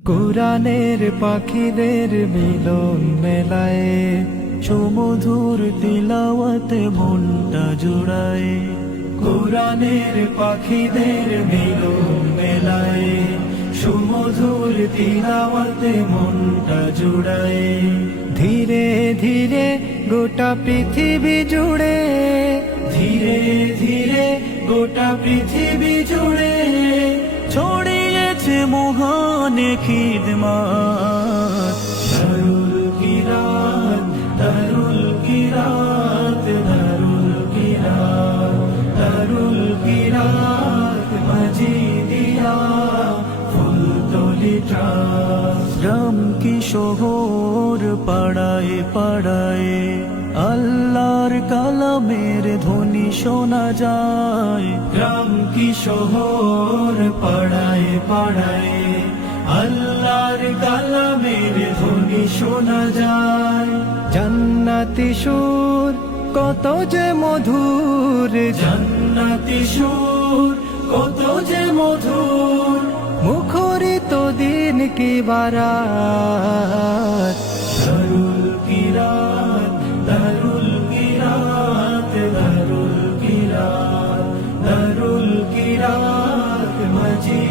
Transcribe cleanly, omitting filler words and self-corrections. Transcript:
কুরআনের পাখিদের মিলন মেলায় সুমধুর তিলাওয়াতে মনটা জুড়ায়। কুরআনের পাখিদের মিলন মেলায় সুমধুর তিলাওয়াতে মনটা জুড়ায়। ধীরে ধীরে গোটা পৃথিবী জুড়ে, ধীরে ধীরে গোটা পৃথিবী জুড়ে ছড়িয়েছে মহান খিদমত। দারুল কিরাত, দারুল কিরাত, দারুল কিরাত, দারুল কিরাত মজিদিয়া ফুলতলি ট্রাস্ট। গ্রাম কি শহর পাড়ায় পাড়ায় আল্লাহর কালামের ধ্বনি শোনা যায়। গ্রাম কি শহর পাড়ায় পাড়ায় আল্লাহর কালামের ধ্বনি শোনা যায়। জান্নাতি সুর কত যে মধুর, জান্নাতি সুর কত যে মধুর, মুখরিত দিন কি বারাত।